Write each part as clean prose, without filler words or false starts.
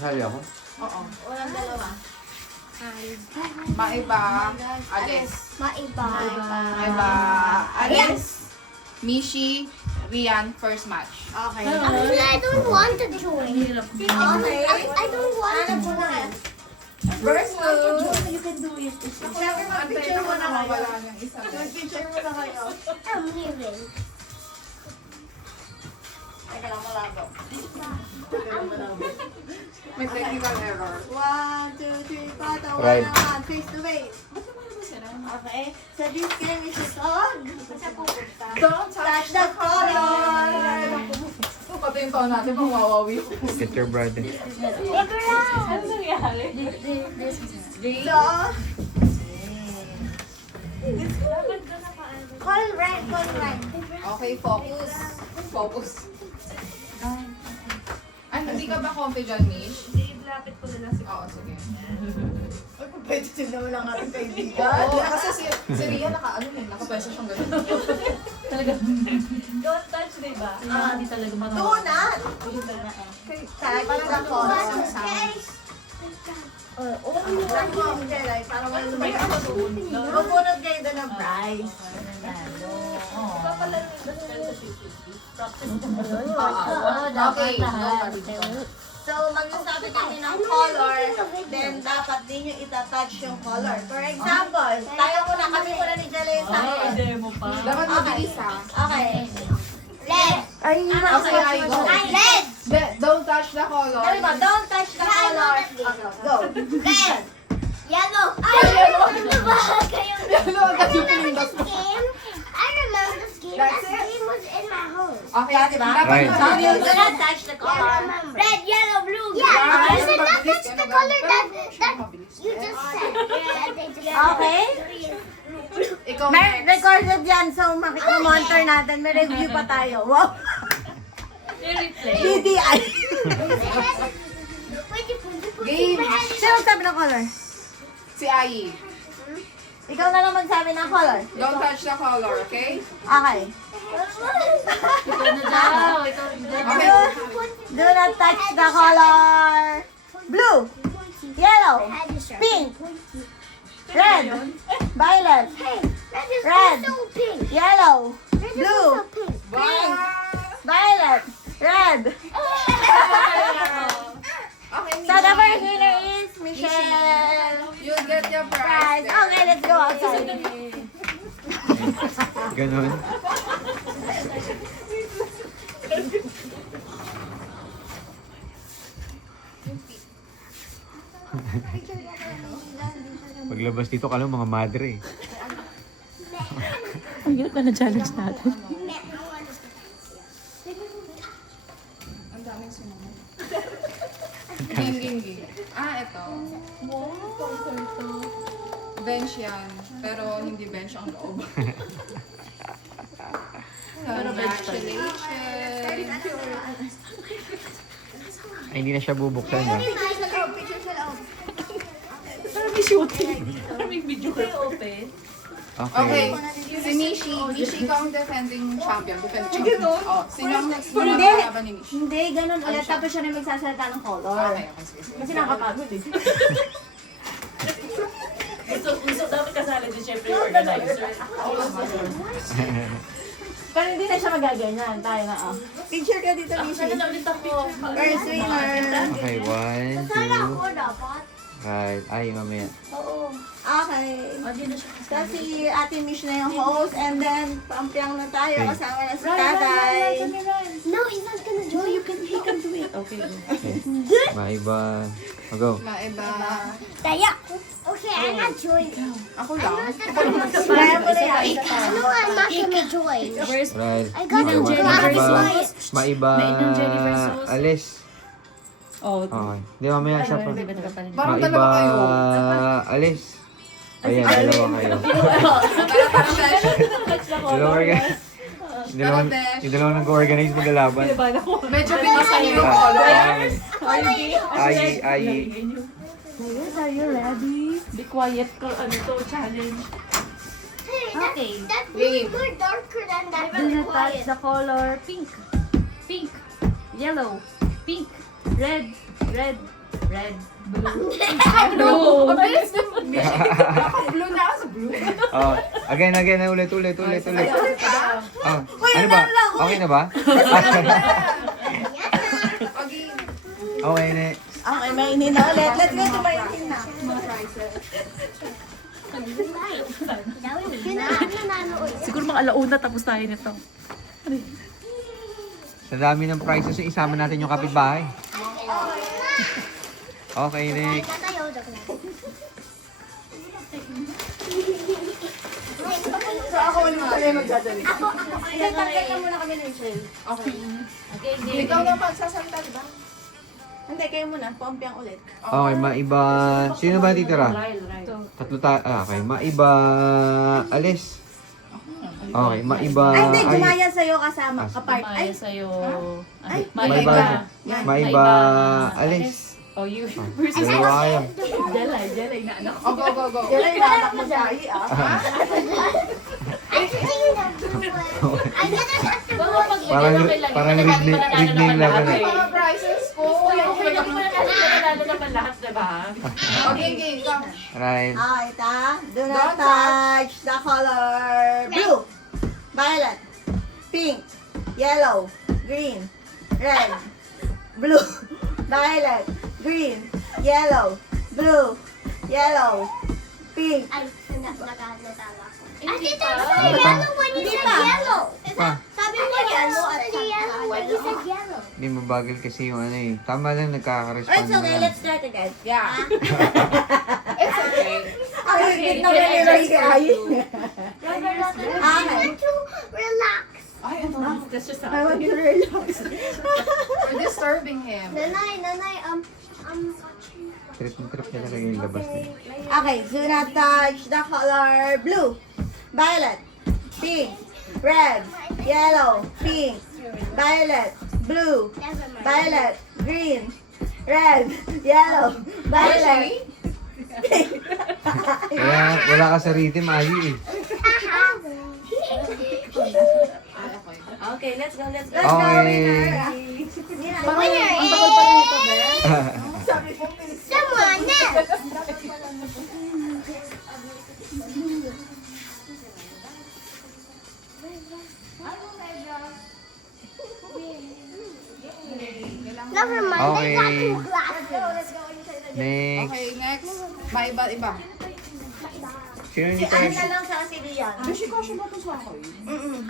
Kasali ako? Oo. Walang dalawa. Maiba. Alis. Maiba. Maiba. Alis. Mishi. Rian, first match. Okay. Actually, I don't want to join. Okay. I don't want to join. Versus. You can do it. Siyempre, mag-picture mo na mawala niyang isa. Picture mo na kayo. I'm leaving. Teka lang, malabo. May technical error. 1, 2, 3, 4, tawa Right. naman. Face to face. Okay. So this game is called Don't Touch the Color. Pati yung taon natin, kung wawawi. Get your brother. Figure out. So, call right, call right. Okay, focus. Focus. Ay, hindi ka ba comfy dyan, Mish? Lapit ko na lang si Oo, sige. Ay, pwede din naman ang ating kaibigan. Oo, kasi si Ria nakapwesto siyang gano'n. Don't touch, diba? Hindi talaga Tunat. Touch the color. Touch mo, Jelay, para wala lumakas. Magbunod kayo doon ng prize. Okay, So, magsasabi kami ng color, then dapat din yung itatouch yung color. For example, tayo muna, kami muna ni Jelay sa akin. demo pa. dapat mabilis ha. Okay. Red. Okay, I go. Red. Don't touch the color. Dali ba, don't touch the color. Go. Red. Yellow. I remember Yellow agad yung pinindot this mo. game. I remember this game. That's That game was in my home. Okay, Yeah, diba? dapat Right. So, you mabilis. do not touch the I color. remember. Red, yellow, blue. Yeah, Yeah, you dapat should not mabilis touch ka the na color ba? that Mabilis. you just said. That they just Okay. Ikaw May next. recorded yan, so makita-monitor natin. May review pa tayo. Wow. I-replay. DDI. Game. Sino magsabi ng color? Si Ai. Ikaw na lang magsabi ng color. Don't touch the color, okay? Okay. Okay. Do not touch the color. Blue. Yellow. Pink. Red. Violet. Red. Yellow. Blue. Pink. Violet. Red. Okay, So the first winner is Michelle. You get your Prize. prize. Okay, let's go outside. Ganon. Paglabas dito, kala mo mga madre eh. Ang hirap na na-challenge natin. Ang daming sumunod. Game. Ito. Bench yan. Pero hindi bench ang loob. Congratulations! Ay, hindi na siya bubuksan ah. Parang may shooting. Parang may video kayo open. Okay. Okay. Si Mishi. Mishi ka ang defending champion. Defending champion. Oh, sino ang Hindi. laban ni Mishi? Hindi, ganun ulit. Tapos siya na magsasalita ng color. Okay. Sige. Kasi nakapagod eh. Gusto dapat kasali din syempre yung organizer. Pero hindi na siya magaganyan. Tayo na Picture ka dito, Mishi. Sana ulit ako. First winner. Okay, 1, 2, dapat. right. Ay, mamaya. Okay. Kasi Ate Mish na yung host and then pampiyang na tayo Okay. kasama na si Tatay. No, he's not gonna do it. He can do it. Okay. Maiba. O, go. Maiba. Taya. Okay, I'm not joining. Ako lang. Kaya mo na yan. No, I'm not gonna join. Right. I got Okay, the maiba. glasses. Maiba. Mainang Jennifer sauce. Alis. Oh, Okay. Hindi, mamaya siya pa. Parang Maiba. dalawa kayo. Alis. Ayan, dalawa kayo. Dalawa organize. Yung dalawang nag-organize maglalaban. Medyo binasan niyo yung color. Ay. Are you ready? Be quiet ko. Ano to? Challenge. Hey, Okay. that Wait. blue darker than that. Do not touch the color pink. Pink. Yellow. Pink. Red. Red. Blue. Mabilis na blue na ako sa blue. Oh, again, ulit. Oh, Uy, ano ba? wala, uy. Okay na ba? Okay. Okay, next. Okay, mainin na ulit. Let's go to mainin na. Mga prices. Siguro mga alauna tapos tayo nito. Sa dami ng prices, isama natin yung kapitbahay. Okay, next. So ako wala mo tayo magdadali. Hindi, target na muna kami ng Shell. Okay. Okay, Ikaw na magsasalta, di ba? Hindi, kayo muna. Puampiang ulit. Okay, maiba. Sino ba titira? Ito. Tatlo tayo. Okay, maiba. Alis. Okay, maiba. Ay, hindi. Gumaya sa'yo kasama. Ah, Kapart. Ay, Maya sa'yo. Ay, Maiba. Maiba. Alis. Oh, you Oh, versus dalawa kayo. Jelay na anak. Oh, go. yan ang inanak mo siya. Parang rig name laban eh. Mga prices ko. Nanalo naman lahat, diba? Okay, go. Right. Okay, ta. Do not Don't touch the color blue, violet, pink, yellow, green, red, blue, violet, green, yellow, blue, yellow, pink. Hindi pa. Pa, Sabi mo yellow at yellow. You said yellow. hindi mabagal kasi yung ano eh. Tama lang, nagkaka-respond It's mo okay, lang. let's start again. Yeah. It's okay. Ay, hindi na nalilay. I want to relax. Ay, ano? That's just I want to relax. We're disturbing him. Nanay, Trip na trip niya talaga yung labas na yun. Okay, do not touch the color blue, violet, pink, red, yellow, pink, violet, blue, violet, green, red, yellow, violet. Kaya wala ka sa rhythm, Ali eh. Okay, let's go. Let's go, Okay. winner. Winner is someone else. Never mind. Okay. I got two glasses. Next. Okay, next. Iba. Sino Si dito? ano na lang sa Sibilian. Joshi, kasha ba ito sa akin?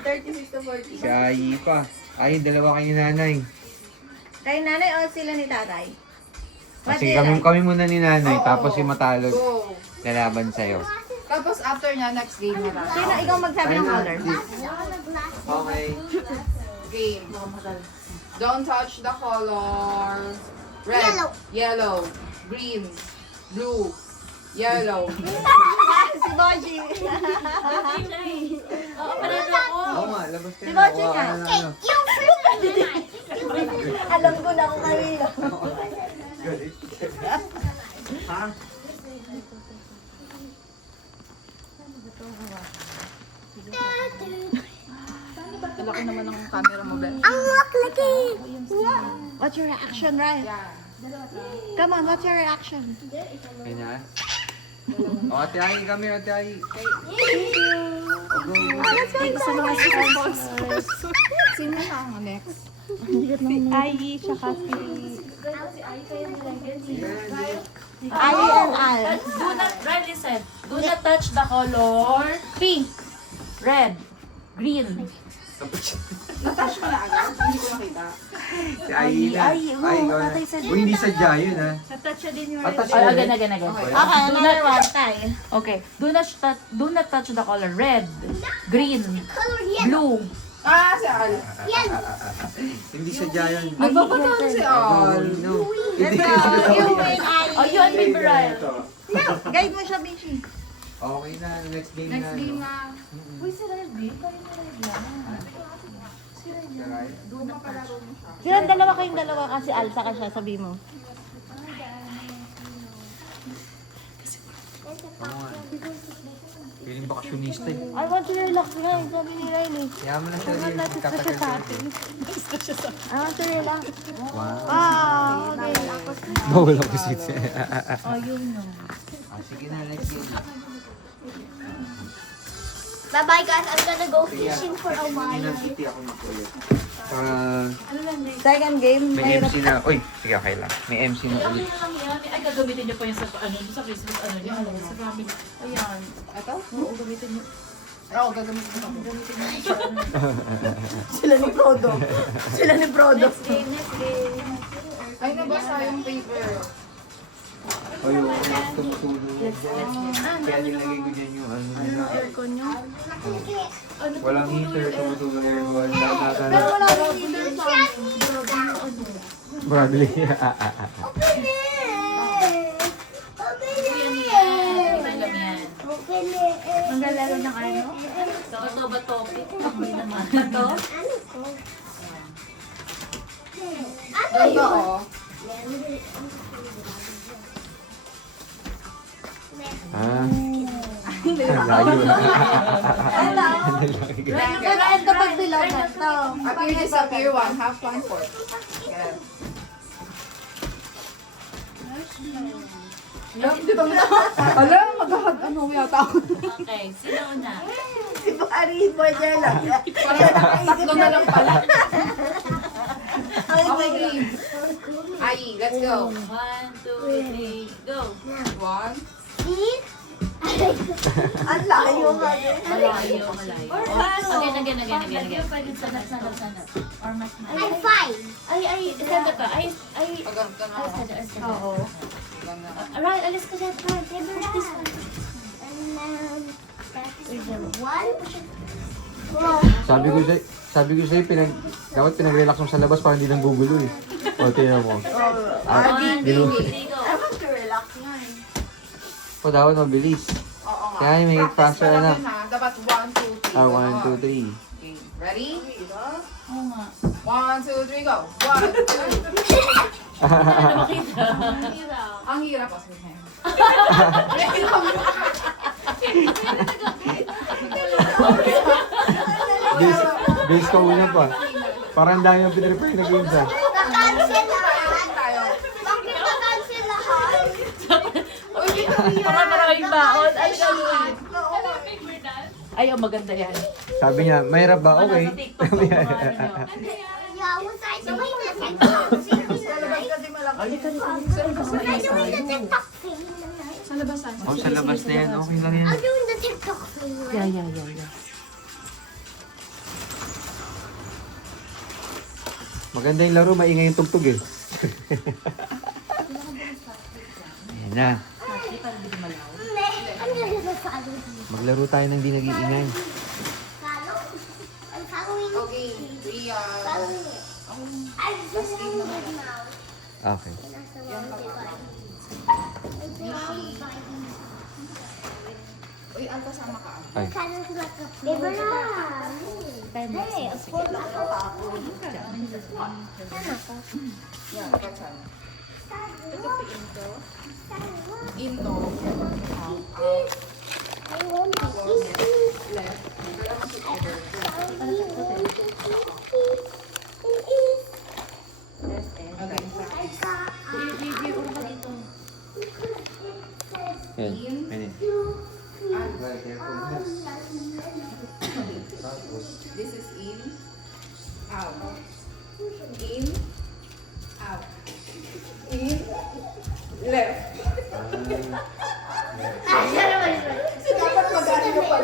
36 to 40. Si Ayi pa. Ay, dalawa kayo ni nanay. Kay nanay o sila ni tatay? Kasi kami muna ni nanay, Oo. tapos si Matalog Go. lalaban sa'yo. Tapos after niya, next game na lang. Sino ikaw magsabi ng color? Okay. Game. Don't touch the color. Red. Yellow. Green. Blue. Yellow. Si Boji. Oo, panalo ako. Oo nga, labas kayo. Si Boji Kuha nga. ka na ng ano. You first. Alam ko na kung kanino. Ha? Laki naman ng camera mo, Ben. Ang laki. What's your reaction, Ryan? Yeah. Come on, what's your reaction? Okay na. O, Ate Ayi, kami, Ate Ayi. Sino na ang next? Ay, tsaka si... Ali and Al. Do not, Riley said, do not touch the color pink, red, green. Natouch mo na agad? Hindi ko nakita. Si Ayi na. Ay, ikaw na. Uy, hindi sadya yun, ha? Natouch siya din yung Attach Oh, yun. again. Okay, another one. Tay. Okay, do not touch the color red, green, Color yellow. blue. Ah, si Al. Yellow. Hindi sadya yun. Nagpapataan si Al. No. Let's Hindi. go. You win, Ali. Oh, you and me, Brian. Guide mo siya, Bishi. Okay na, next game Next na. game no? na. Uy, si Riley, kayo na Riley. Silang dalawa kayong dalawa kasi Al, saka siya, sabi mo. Oo nga. Feeling bakasyonista eh. I want to relax nga, sabi ni Riley. Yaman na siya rin. Katagal siya. I want to relax. Wow. Ah, okay. Bawal ako sisi. Ayun na. Sige na, let's go. Bye-bye guys. I'm gonna go fishing for a while. City ako magkulit. Para Second game, may MC na. Uy, sige, okay lang. May MC na Okay ulit. na lang yan. Ay, gagamitin niyo pa yung sa, sa Christmas, sa family. Ayan. Ito? Oo, gamitin niyo. Oo, gagamitin ko. Gamitin niyo siya. Sila ni Frodo. Sila ni Frodo. Next game. Ay, nabasa yung paper. Uy, yung tumutulo. Kaya nilagay ko dyan yung ano. Aircon niyo. Walang heater, tumutulo na yung wall. Nakakala. Wala rin heater sa Probably. Open it! Open Yan it! yan. Alam yan. Open it! Maglalaro ng ano? Ito ba topic? Hindi naman. Ito? Ano ko? Ano Ito, yun? oh. Ah. Layo na. Pero ito pag dilaw na ito. Appear, disappear, 1, half, 1, 4. Yan. Alam, maghahag ano yata ako. Okay, sino una? Si Pari Borgela. Parang tatlo na lang pala. Ay, my Okay. God. Ai, let's go. 1, 2, 3, go. 1. Eat? Ang layo nga din. Malayo, malayo. Again. Sanap. Or mas na. I'm fine. Ay, sanda ka. Ay. Pagano ka na ako. Oo. Alright, alis ka dyan. And that is one. Sabi ko sa'yo, dapat pinag-relax mo sa labas para hindi nang gugulo eh. O, tingnan mo. One, Dilo. 2, 3, go. I want to relax nga eh. O, dapat mabilis. Oo nga. Kaya may Practice transfer pa na. lang yun, ha? Dapat 1, 2, 3. Ah, 1, 2, 3. Okay, ready? Oo nga. 1, 2, 3, go. 1, 2. Ano makita? Ang hirap kasi. Base ka una pa. Parang dahil yung pinarepare na game sa. Na-cancel lahat. Tayo. Bakit na-cancel lahat? Maraming baon. Ay, gano'n. Ay, maganda yan. Sabi niya, mahirap ba? Okay. Sa TikTok ko, ano nyo. Yeah, was I doing the TikTok thing? Kasi malaki. Was I doing the TikTok thing? Sa labasan. Oh, sa labas na yan. Okay lang yan. I'm doing the TikTok thing. Yeah. Maganda yung laro, maingay yung tugtog eh. Ayan na. I'm gonna follow you. Maglaro tayo ng di nag-iingay. Follow? I'm following you. Okay, Ria. Following it. I'm just following it now. Okay. Nasa Uy, ang kasama ka. Ay. Diba na? Hey, of course. Yan, ikaw saan? Into. I want to eat. Left. Kailangan together. Okay, practice. Yan. Ayan. This is in. Out. In. Out. In. Left. Dapat mag-ano ka pa.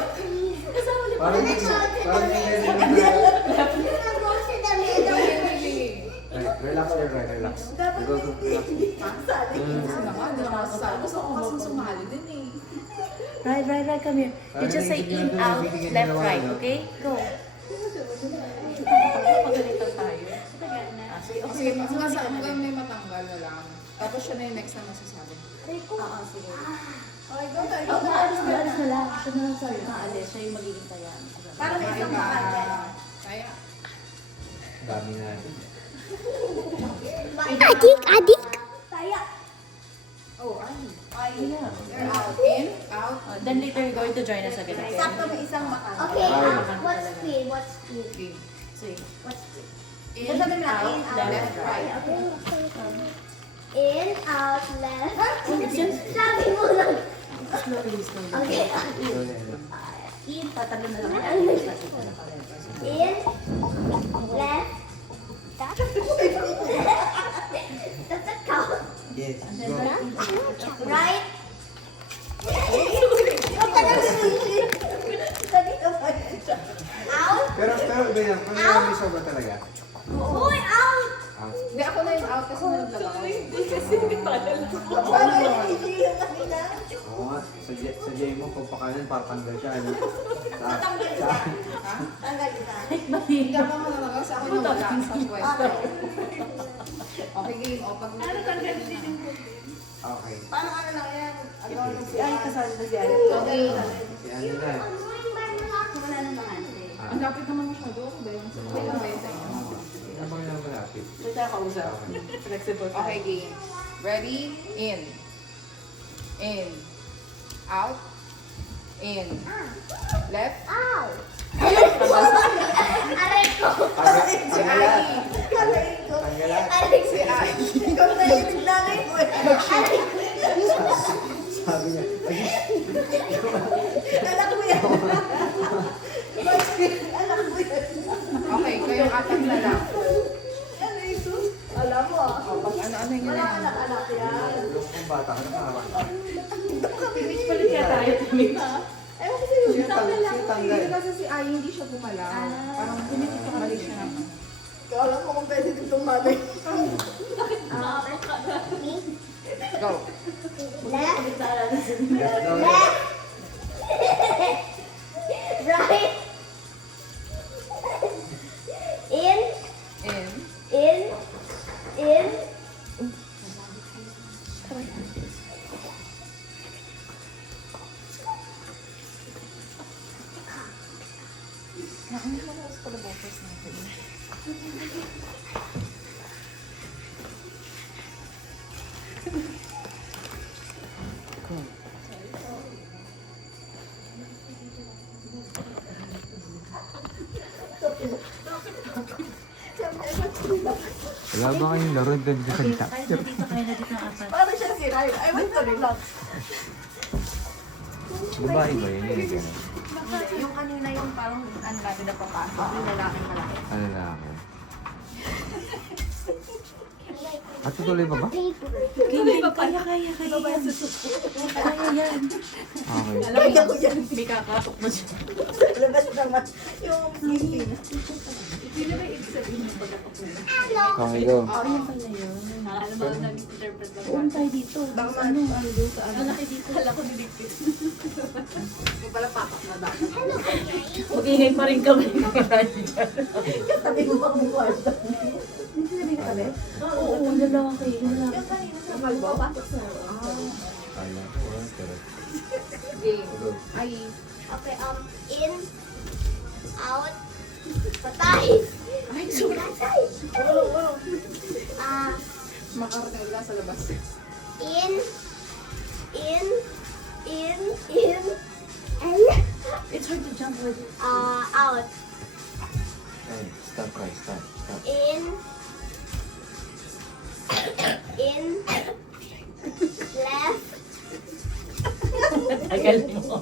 Relax, relax. Kasi naman, hindi naman sasali. Gusto ko kasi sumali din eh. Right, come here. You just say in, out, left, right, okay? Go. Pagalitan tayo. Okay, hanggang may matanggal na lang. Tapos siya na yung next na masasabi. Alis na lang. Siya na lang sa'yo. Alis, siya yung magiging tayan. Para may isang makanya. Kaya. Dami natin. Adik. Oh, ano? Yeah. They're out. In, out. Then later you're going to join us again. Okay? Sakto may isang makanya. Okay, what's speed? What's speed? Okay. Sige. What's speed? In, Sabi mo na, out, in, out, left, right. Okay, in, out. Sabi mo lang. Slowly, slowly. Okay. In, tatagal na lang. In. Left. Does that count? Yes, go. Right. Out. Pero ganyan, kung may sobra talaga. Uy, out. Ah, Hindi, ako na yung out kasi nalaglag ako. oo nga, sa J mo, pag pakanan, papanggal siya. Ano? Tatanggal ka. Tanggal ka. Hindi ako nalaglag sa akin na wala sa pwesto. Okay, game. O, pag Okay. Paano ano lang yan? Si Ay, kasali na si Ay. Okay. Si ano na. Wala na naman. Ang lapit naman masyado. Ba yun? Okay lang ba yun sa inyo? Habang na malapit. Ito tayo kausap. Flexible tayo. Okay, game. Ready? In. In. Out. In. Left. Ow. Aray ko. Si Ai. Tanggalan. Si Ai. Ikaw na yung nanay mo eh. Sabi niya, ay, Anak mo yan. Anak mo yan. Okay, kayong apat na lang. Ano ito? Alam mo ah. O, pag ano-ano nyo na Wala yan. anak-anak yan. kung bata ka na Palit kaya tayo. Ewan ko sa'yo. Siya tanggal. Hindi kasi si Ai hindi siya bumala. Parang mali siya naman. Ikaw alam mo kung pwede ditong manay. Go. Left. Left daw. Left. Right. In. In. In. In. Wala ba kayong laro doon sa gitna? Kaya na dito, kaya na dito ang apat. Paano siya si Ryan? I want to relax. Babae ba yun? Yun yung Yung kanina yung parang ano natin na papasok. Yung lalaki malaki. ano na ako. At tutuloy pa ba? Kaya, kaya, kaya. Kaya yan. Okay. Kaya ko yan. May kakatok mo siya. Labas naman. Yung skin. Okay, go. Oh, yan pala yun. Alam mo, nag-interpret lang. Doon tayo dito. Ano doon sa ano? Malaki dito. Kala ko niligpit. Yung pala papak na dapat. Mag-ingay pa rin kami. Sabi mo ba kung kwarta? Hindi sinabi ka kami? Oo, lalaki. Yung kanina sa kalbo, pasok sa Kala ko, pero... Game. Go. Ai. Okay, in. Out. Patay. Ay, sorry. Patay. Makarating ulit lang sa labas. In. In. In. In. And. It's hard to jump with it. Out. Ay, stop, guys. Stop. Stop. In. In. Left. Tagal mo.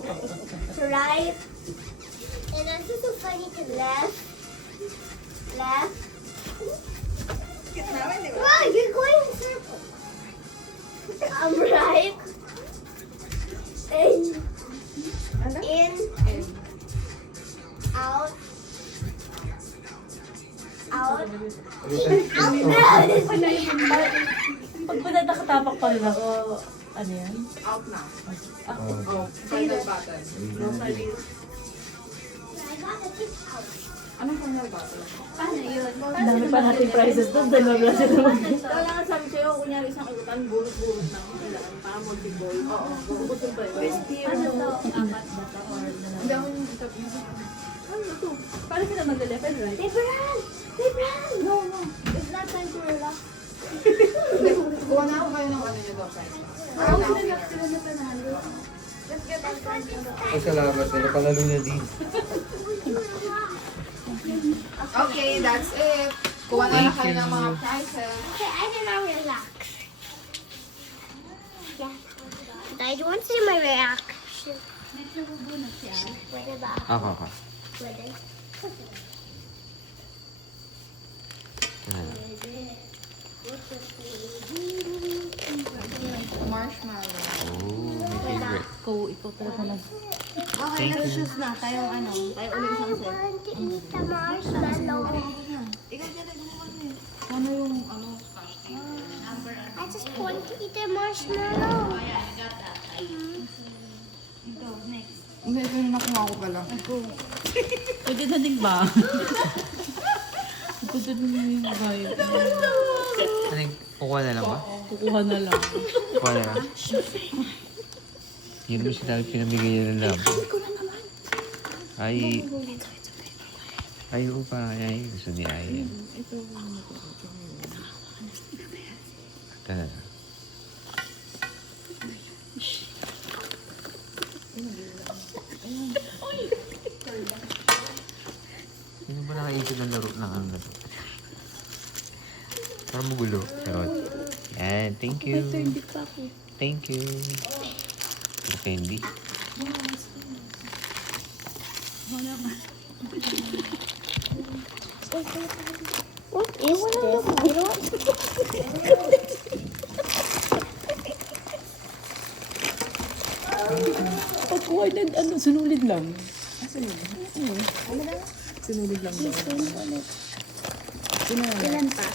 Right. And I'm so funny to left. Left. Wow, you're going in circle. Right. In. In. In. Out. Out. Pag pinatakatapak pa rin ako, ano yan? Out na. Ako. Go. Final button. I got the tip out. Anong final button? Paano yun? Ang dami pa natin prizes doon. Dalawa lang sila mag- Kailangan sabi sa'yo, kunyari isang utan, bulot-bulot na. Kailangan para multi-ball. Oo. Bukod ba yun? Ano to? Apat ba to? Or Hindi ako yung music. Ano to? Paano sila mag-level, right? Liberal! Liberal! No, no. It's not time to relax. Hindi, kuha na ako kayo ng ano nyo daw, guys. Ako sila na panalo. Let's get our friends. Ay, salamat. Napalalo na din. Okay, that's it. Kuha na lang kayo ng mga prizes. Okay, I can now relax. Yeah. I want to see my reaction. Pwede ba? Ako. Pwede. Marshmallow. Oh, my favorite. Ikaw talaga lang. Okay, choose na. Tayo tayo ulit isang I set. want to eat the marshmallow. Ikaw dyan, gumawa mo yun. Ano yung splash I just want to eat the marshmallow. Hindi, ito yung nakuha ko pala. Pwede na din ba? Pwede na din yung vibe. Ano yung kukuha na lang ba? Kukuha na lang. Kukuha na lang. Hindi naman sinabi pinamigay niya na lang. Ay. Ay, upa. Ay, gusto ni Ay. Ito. Ito na lang. Sino ba nakaisip ng laro ng ano na to? Parang magulo. Charot. Yan, thank you. Hindi pa ako. Thank you. Candy. What is this? Pagkuha na, sunulid lang. Sunulid lang daw. Ilan pa?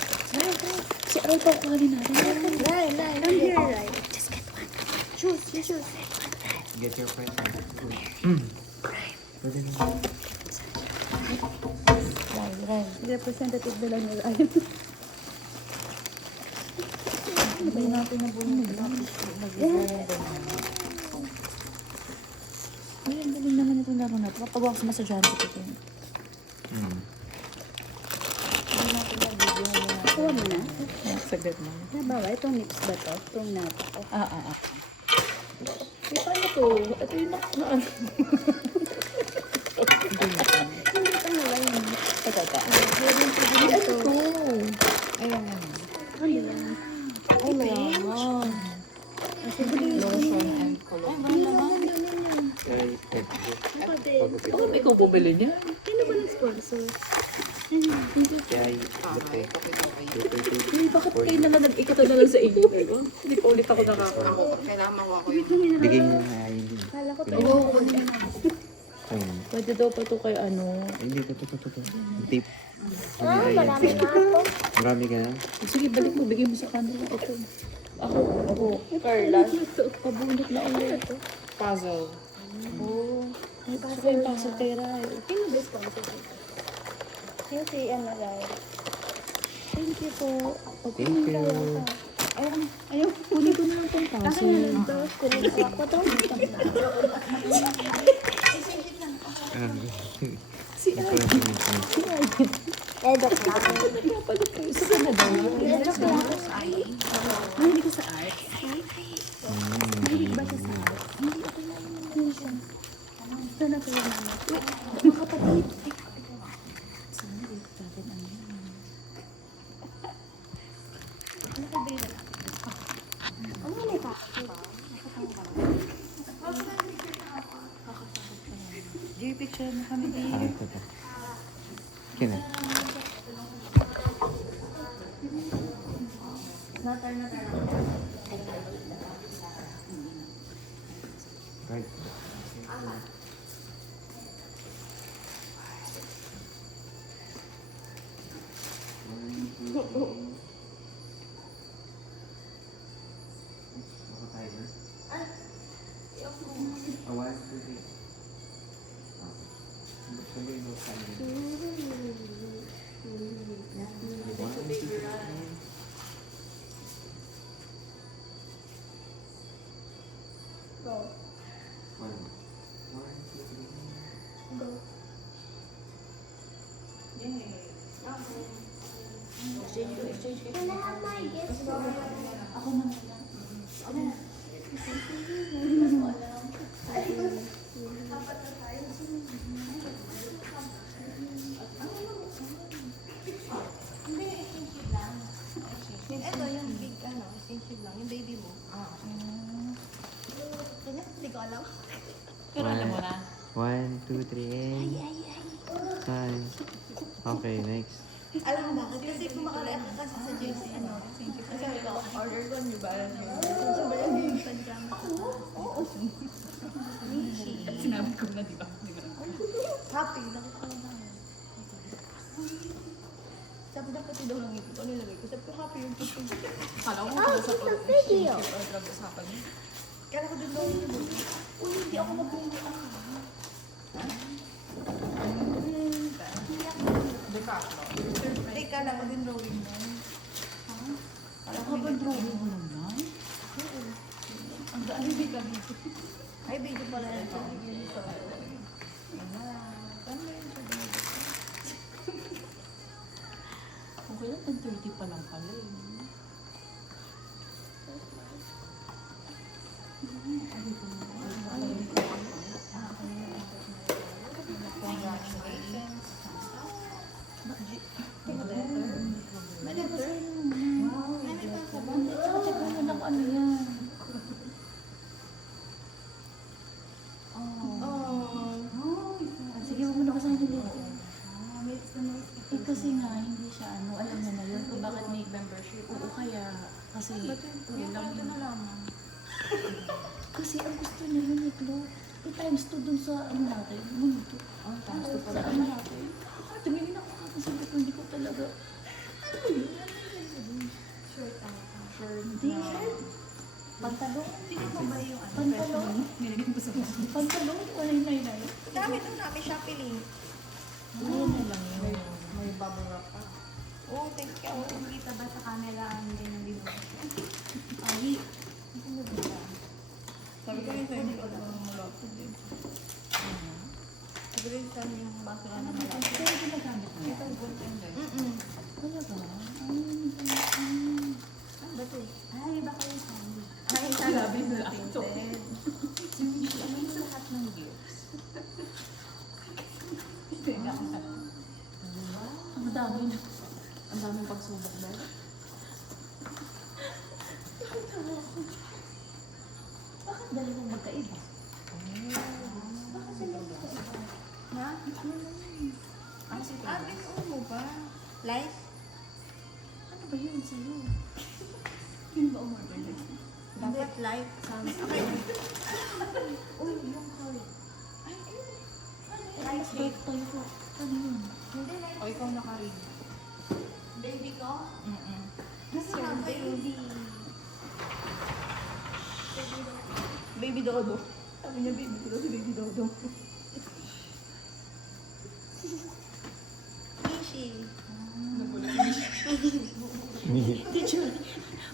Si Aral pa kuhanin natin. Nine. I'm here, right? Just get one. Choose. Get your friend. Pwede na. Representative na lang yung Ryan. Sabay natin na bumili. Ay, ang galing naman itong laro na ito. Papagawa ko sa masadyante ko ito. Kuha mo na. Saglit na. Nabawa, itong nips ba to? Itong nut. Eh, paano to? Ito yung nakaan. Hindi ka nila yun. Teka. Ay, ano to? Ayan. Ano yan? Ay, mayaman. Lotion and cologne. Oh, ikaw bumili niya? Sino ba nag-sponsor? Ay, bakit kayo na lang nag-ikot na lang sa iyo? Hindi pa ulit ako nakakawa. Kailangan makuha ko yun. Bigay niyo na Ay. Hindi. Kala ko Ayun. Pwede daw pa to kay ano. Hindi, ito. Tape. Marami na ako. Marami ka na? Sige, balik mo. Bigay mo sa kanila. Ito. Ako. Carla. Ito. Pabunot na ulit. Puzzle. Ay, gusto ko yung pasok kay Rai. Sino ba sponsor? Yung si ano lang. Thank you po. Thank you. Ayaw, kunin ko na lang itong pasok. Tapos kunin ko ako to. Si Rai. Edok lang. Nagpapalit ko. Isa ka na daw. Edok lang. Mahilig ko sa art. Mahilig ba siya sa art? Hindi ako lang naman siya. Saan ako yung mama? Mga kapatid. Sana dito natin ano yan. Ano na pa? Jay, picture na kami di. Ito. Kina. Right. Can I have my gift? Ito yung big, exchange lang, yung baby mo. 3, and... Hi. Okay, next. Alam mo bakit? Kasi kung makareact ka kasi sa JC, Sabi ko, order ko niyo ba? Sinabi ko na, di ba? happy, nakita ko na. Sabi dapat daw lang ito. Ano nilagay ko? Sabi ko, happy yung puso. Kala ko Oh, sa it's a video. usapan niyo. Kala ko din daw yun. Uy, hindi ako mag-uwi. Hindi, kala ko din drawing mo. Kala ko ba drawing mo naman? Ang daan hindi ka dito. Ay, video pala yan. Okay lang, 10:30 pa lang pala eh. Sige, huwag mo na kasama nila. Eh kasi nga, hindi siya alam mo na yun kung bakit may membership. Oo, kaya, kasi, yun lang yun. Kasi ang gusto niya yun, Niklo, times 2 dun sa natin, mundo. Times 2 pa sa natin. Tumingin ako kapag sabi ko, hindi ko talaga, ano ba yun? Hindi, pantalon. Pantalon. Pantalon, 199. Dami ito namin Shopee link. Ayun na lang yun. May bubble wrap pa. Oh, thank you. Kita ba sa camera ang din Ay, Sabi ko yun sa'yo, hindi ko alam ang malapit din. Sabi ko yun sa'yo yung baso ka na malapit. pero ginagamit mo. Talaga? Ay, baka yung sandy. Ay, sabi mo ito. Ano yung lahat ng gifts? Ang dami na. Ang daming pagsubok ba? Bakit dalawang magkaiba? Bakit sila magkaiba? Ha? Ate, mo ba? Life? Ano ba yun sa'yo? Yun ba umorder? Dapat life. Okay. Uy, yung heart. Ay, ayun. Toy ko. Ano yun? O ikaw naka-read. Baby ko? Kasi yung baby. Baby Dodo. Sabi niya, baby ko daw si Baby Dodo. Mishi. Teacher,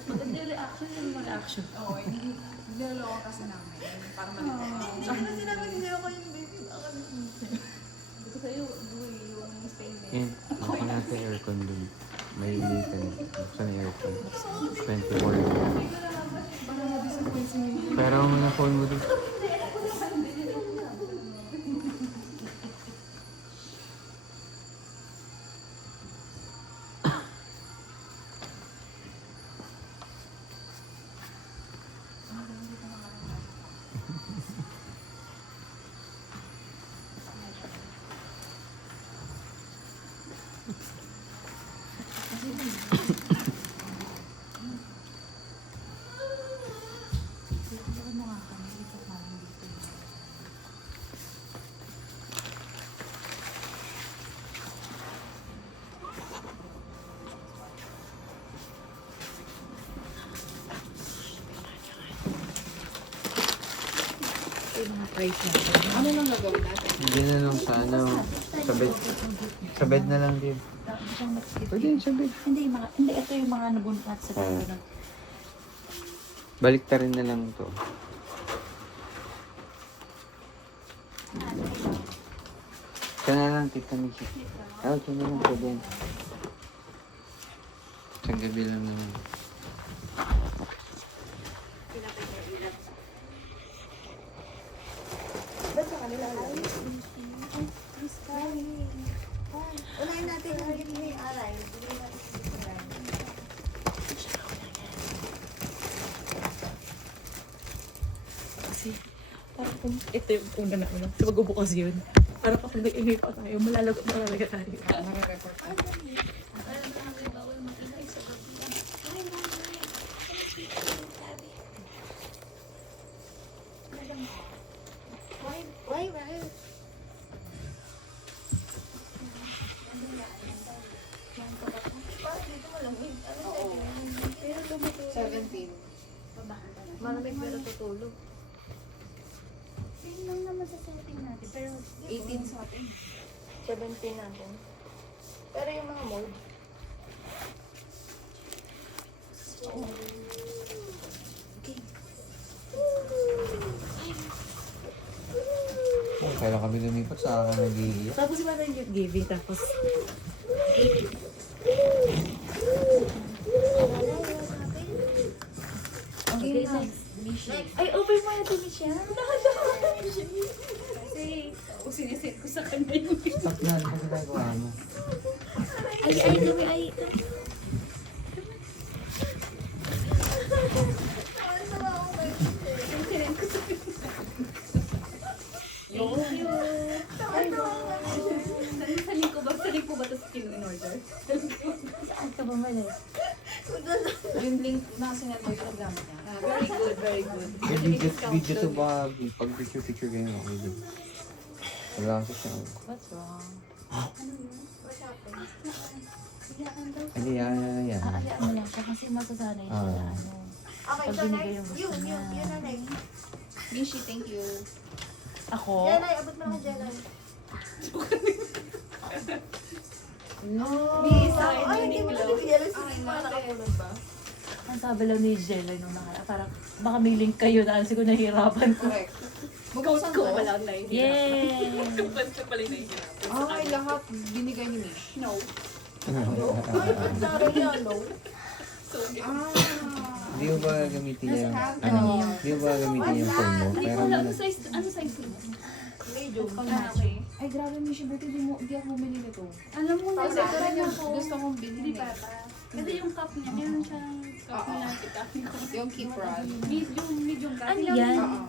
maganda yung reaction yung reaction. Oo, hindi. Niloloko kasi namin. Para malito. Hindi ko na sinabi niya ako yung baby. Ako na. Ito sa'yo, yung stay there. And, ako nasa aircon dun. May ilitan. Buksan yung aircon. 24. Pero ang mga phone mo dun. Ano nang gagawin natin? Hindi na lang sa ano. Sa bed. Sa bed na lang din. Pwede yun sa bed. Hindi, ito yung mga nabuntat sa Oo. gano'n. Balik ta rin na lang to. Siya na lang, tita Miki. Oh, siya na lang po din. Isang gabi lang naman. Unahin natin yung hindi may alay. Hindi natin yung alay. Kasi, parang ito yung una na una. Magbubukas yun. Para kapag nag-ingay pa tayo, malalagot na talaga tayo. Nare-report tayo. Bawal maingay sa gabi. Why? Parang dito malamig. Ano sa'yo? 17. Malamig pero tutulog. Yun lang naman sa setting natin. Pero 18 sa atin. 17 natin. Pero yung mga mode, Kung kailan kami lumipat sa akin nag-iiyak. tapos yung yung gift giving, tapos Okay na. ay, open mo natin siya. Kasi sinisit ko sa kanya yung Stop na, ano ba ginagawa mo? Ay, dumi, ay. Saling ko ba tapos in-order? Saan ka bumalik? Yung link na sinat mo yung programa niya. Very good, very good. Video to ba? Pag picture kayo, okay din. Wala kasi siya. What's wrong? Hindi, yan. Aayaan mo lang siya kasi masasanay siya na ano. okay, Pag so binigay next, yung gusto yun niya. na next. Mishi, thank you. Ako? Jelay, abot mo ako Jelay. No. Miss, sa akin Ay, yung hindi mo na Nicklo. bibigyan. Sige, mga nakatulog ba? Ang sabi lang ni Jelly nung nakaraan, parang baka may link kayo na siguro nahihirapan ko. Correct. Bubuksan Ko ko. wala akong nahihirap. Yay! Basta pala yung nahihirap. Okay, lahat binigay ni Mish. No. Ay, ba't sabi niya, no? So, Hindi mo ba gamitin yung, Nasa ano, handle. hindi mo ba gamitin yung phone mo? hindi Pero ko alam. ano, Ano size mo? Medium. Okay. Ay, grabe Mishi, ba't hindi ako bumili nito? Alam mo na, Kasi ito rin yung gusto kong Hindi bilhin ba eh. pa? Kasi yung cup niya, meron siyang cup Oo. na kita. Yung keep rod. Medium cup. Ano yan? Oo.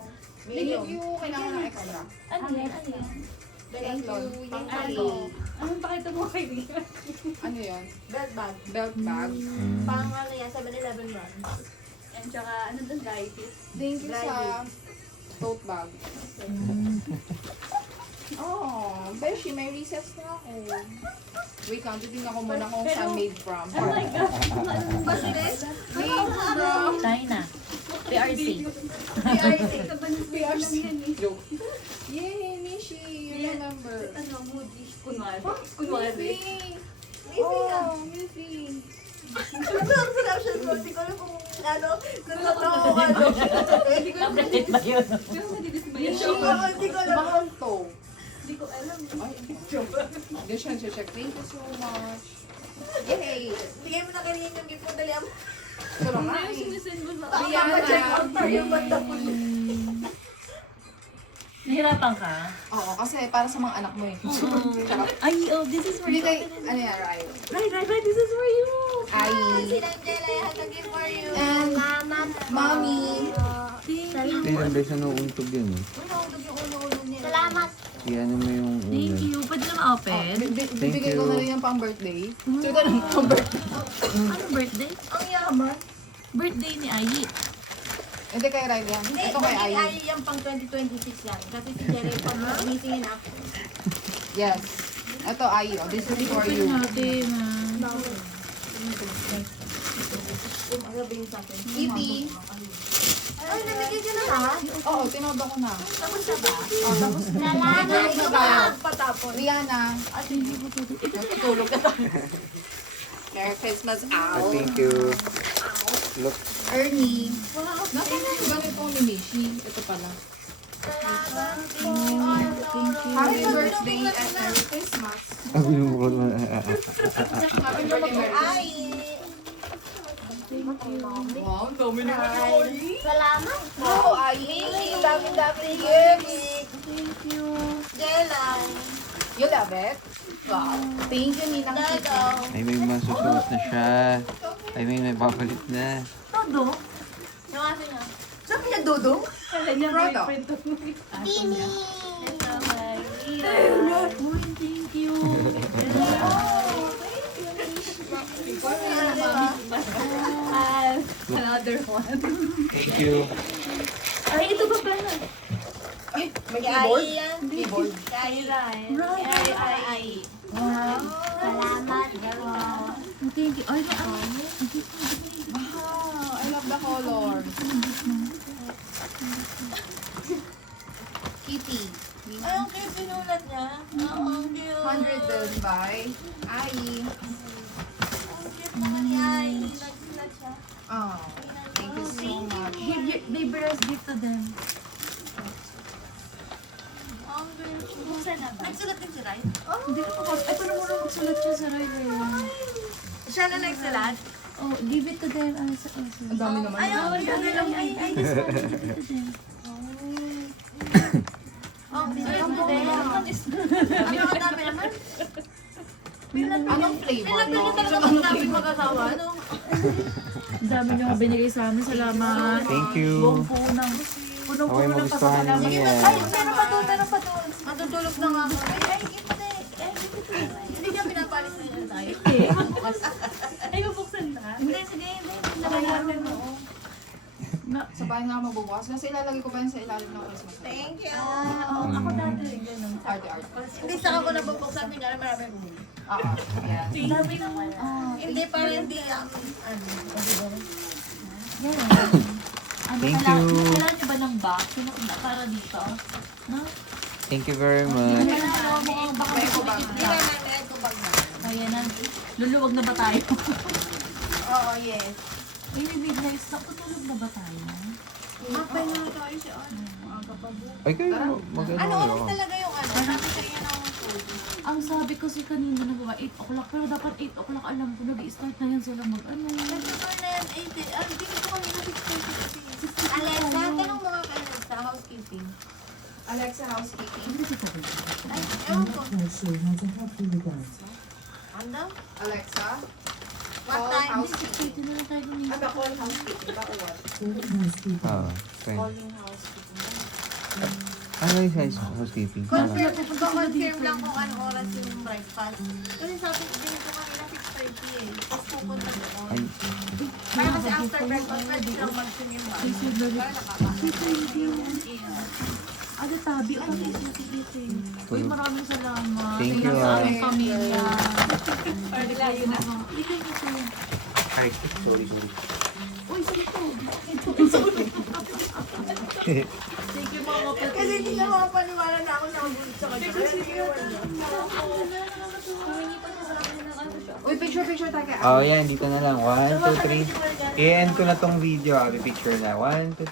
Medium. Yung kailangan ng extra. Ano yan? Ano yan? Thank you. Thank Ay, you. anong pakita mo kay Ria? Ano yun? Belt bag. Belt bag. Pang ano yan, 7-Eleven run. And tsaka, ano doon, diabetes? Thank you sa tote bag. Oh, Beshi, may recess na ako. Wait lang, titignan ko muna kung saan made from. Oh my God! Basines? Made from China. PRC. PRC. Joke. Yay, Mishi, you remember. Ano, Moody. Kunwari. Miffy. Miffy Oh, Miffy. Sarap siya, so hindi ko alam kung ano, kung totoo o ano. Hindi ko alam. Update ba yun? Pero madidismaya Mishi, siya. Hindi ko alam. mahal to. Hindi ko alam. Ay, hindi siya check. Thank you so much. Yay! Bigay mo na kanina yung gift mo, dali ang Ito na nga Ay, eh. sinisend mo na. check out pa yung banda po. Nahirapan ka? Oo, kasi para sa mga anak mo eh. Ay, oh, this is for Hindi you. kay, ano yan, Ryan? Right, this is for you. Ay, Sinang Jelay, I have a gift for you. and mommy. ilang beses na nauuntog yun eh. Uy, nahulog yung ulo-ulo niya. Salamat. Iyan mo yung Thank ulan. you. Pwede na ma-open? Bibigay ko you. na rin yung pang birthday. So, ito na pang birthday. Ano birthday? Ang yaman. Birthday ni Ayi. Hindi kay Ryan yan. Hindi, Ito kay ay Ai. yung pang 2026 lang. Kasi si Jelay pag missing na ako. Yes. Ito, Ai. Oh, this is for you. Natin, Sabihin sa akin. Ibi. Ay, nabigyan ka na lahat? Oo, tinodo ko na. Tapos na ba? Oh, tapos Lalala, ikaw ba ba? patapon? Rihanna. Natutulog ka Merry Christmas, Owl. Thank you. Look, Ernie. Nasaan na yung ganito ni Mishi? Ito pala. Happy birthday and Merry Christmas. ang binubukod mo. Happy birthday, Merry Christmas. Ay! Wow, dami na Salamat. Wow, Ai. Dami-dami gifts. Thank you. Jelay. You love it? Wow. Thank you, Ninang Tito. Dago. Ay, may masusuot na siya. Ay, may papalit na. Todo? Yung asin na. Sabi niya, Dodong? Kala niya Proto. boyfriend to. Tini. Ito, Mary. Uy, thank you. Another one. Thank you. Ay, ito ba pala? Ay, may Kay keyboard? Ai yan. Keyboard. Kay Ai. Wow. Salamat po. Thank you. Ay, Wow, I love the color. Kitty. Ay, ang cute pinulat niya. Oo, ang cute. 100 done by Ai. Ang cute naman ni Ai. Nagsulat siya. Oh, thank you so much. give bear's gift to them. Ang cute. Buksan na ba? Nagsulat din si Rai? Hindi ko pa. Ay, pero muna magsulat siya sa Riley. Siya na nagsulat? Oh, give it to them. Ay, sa Ang dami naman. Ay, ang ganda lang. Ay, this one, give it to them. ang bilang mo din. Ano ang dami naman? Anong flavor? Pinapili talaga ang dami mag-asawa, no? Ang dami niyo binigay sa amin. Salamat. Thank you. Punong-puno ng Okay, magustuhan niyo yan. Ay, meron pa doon, meron pa doon. Matutulog na nga ako. Ay, give it eh. Hindi niya pinapalis na yun tayo. Ay, bubuksan na. Hindi, sige, hindi. Nakayaman mo. Sa bahay nga ako magbubukas. Kasi ilalagay ko pa yun sa ilalim ng Christmas tree. Thank you. Ako dati rin ganun. Arte-arte. Hindi sa ako nabubuksan, hindi nga marami bumili. Oo, yan. Dami naman. Hindi para hindi, Ano, Thank kailangan- you. Kailangan niyo ba ng box? Para dito? No? Thank you very much. Kailangan mo ang baka May kubang. Hindi na namin ko bag na. Ayan na. Luluwag na ba tayo? Oo, yes. Ay, midnight stop. Tutulog na ba tayo? Mapay na tayo si Ano. Ay, kayo, mag-ano Ano kayo? oras talaga yung ano? Sabi sa inyo ng food. Ang sabi ko si kanina na ba 8 o'clock, pero dapat 8 o'clock alam ko nag-start na yan sila mag-ano. Nag-start na yan 8 eh. Ang dito ko kanina 6:30 kasi. Alexa, tanong mo nga kay Alexa, housekeeping. Alexa, housekeeping. Ay, ewan ko. Ano? Alexa, What call time? housekeeping. Ito na lang tayo ni. Ano, call housekeeping. Baka what? Ah, okay. Calling housekeeping. Ano yung size housekeeping? Confirm lang kung anong oras yung breakfast. Kasi sabi ko ganito kanina 6:30 eh. Tapos pupunta doon. Ay, Para kasi after breakfast, pwede silang mag-swim yung bag. Para Ano tabi? Ano ito? Uy, maraming salamat. Thank you, Sa ah. aming pamilya. Parang layo na. Ikaw ito. ay, sorry. Uy, saan ito? Thank you mga kapatid. Kasi hindi na makapaniwala na ako nakagulit sa kanya. Kaya naiwan niya. Uy, picture tayo kay Oh, yan, dito na lang. 1, 2, 3. I-end ko na tong video. Picture na. 1, 2,